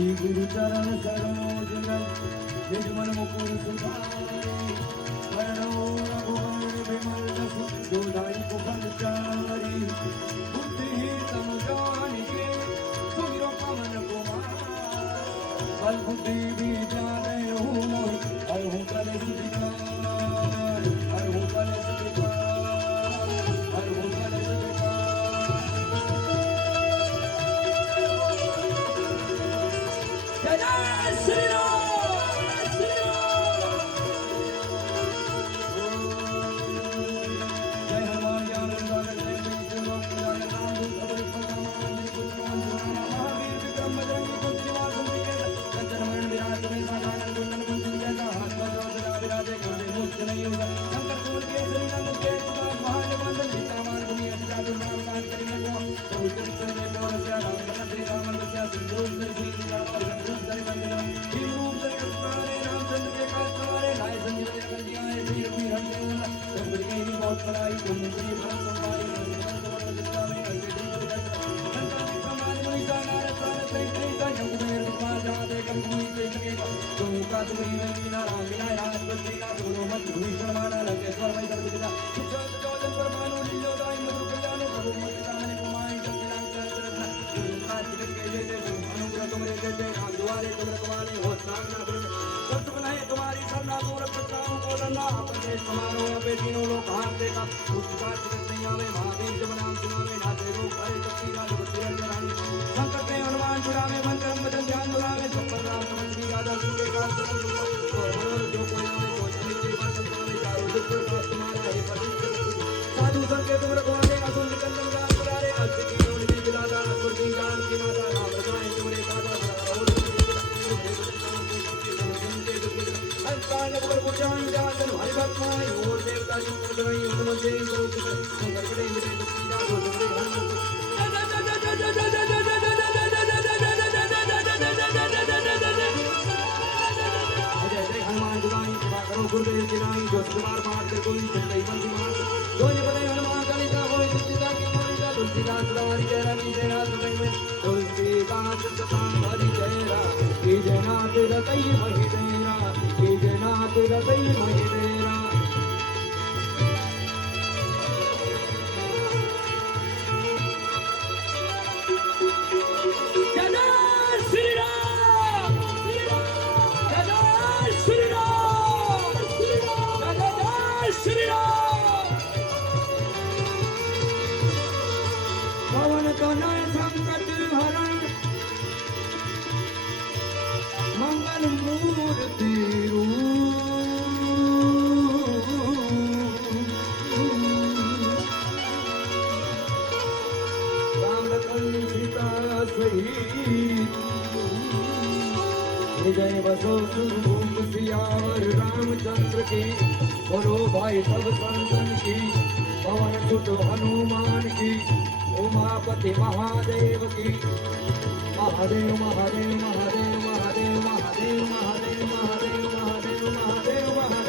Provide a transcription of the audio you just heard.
श्री गुरु चरण सरोज रज निज मन मुकुर सुधारी वर्णो रघुवर विमल जसु जोदाई कुफल चारी बुद्धि तम जानिके सुमिरो पवन कुमार बल बुद्धि विद्या हूँ मोहि और हूँ कलेश विकार और हूँ कलेश विकार और हूँ कलेश विकार। जय जय श्री राम श्री राम। जय हनुमान ज्ञान सागर जय विष्णु लोक जय राम दूत अवधि परमा कुछ मान महावीर विक्रम बजरंगी कुछ निवास कंचन वर्ण विराज में साधारण कुंडल कुंचन जैसा हाथ पर जोड़ा विराजे कांधे मुझ नहीं होगा शंकर सूर के श्री नंद के कुमार महादेव सीता मान भूमि अतिजा दुर्नाम काज करेंगे तो उत्तर चले बोल से राम बन श्री राम बच्चा सिंदूर से श्री राम और गंधूर से बंदना ही रूप से अस्तारे रामचंद्र के काज सवारे लाए संजीवनी गंजियां वीर वीर हम देवला चंद्र के ही बहुत बड़ाई तुम श्री भरत संभाई भगवान को दिशा में करके दिन संता के समान मुनिसा नारद सारथ कई का जंगमेर विद्वान जाते गंभीर से लगेगा तुम का तुम्ही में मीना राम विनाय राज बच्ची का दोनों मत हुई शर्माना लगे स्वर में कर दिया सुख जोजन पर मानो लीलो दाई मधुर कल्याण प्रभु मत जाने को माई जब नाम चंद्र रत्न तुम का जगत के जय जय अनुग्रह तुमरे जय जय राम द्वारे तुम रखवाले हो सामना करो सब सुख नहीं तुम्हारी सरना दूर प्रताप को लन्ना अपने समारो पे तीनों लोग हाथ देगा उसका जगत नहीं आवे महावीर जब नाम सुनावे नाते रूप हरे शक्ति राज बत्ती रानी संकट में हनुमान छुड़ावे मन कर्म वचन ध्यान बुलावे सब पर राम समझ की राजा सुखे का चरण जो कोई नामे कोई नित्य वचन सुनावे चारों दुख का तुम्हारा है परिचित साधु संग के तुम रखवाले असुर निकंदन का पुरारे अस्त की डोर की दिलादा असुर की जान की माता राम रसायन तुम्हारे दादा और अंतान पर पुजान जान हरि भक्त माय और देवता जी उदरई उनमते को संकर के मेरे दुखी जा दो हनुमान जुलाई कृपा करो गुरुदेव की नाई जो सवार मार कर कोई चिंतई बंदी मार जो ये बने हनुमान चालीसा होए चिंता की मारिका तुलसी का सवारी जय रानी जय नाथ में तुलसी का सवारी जय रा की जय नाथ रतई महि देरा की जय नाथ रतई महि देरा। संकट हरण मंगल मूर्ति राम लखन सीता सहित जय बसो सुरभूप सियावर रामचंद्र की बोलो भाई सब संतन की पवन सुत हनुमान की उमापति महादेव की महादेव महादेव महादेव महादेव महादेव महादेव महादेव महादेव महादेव महादेव।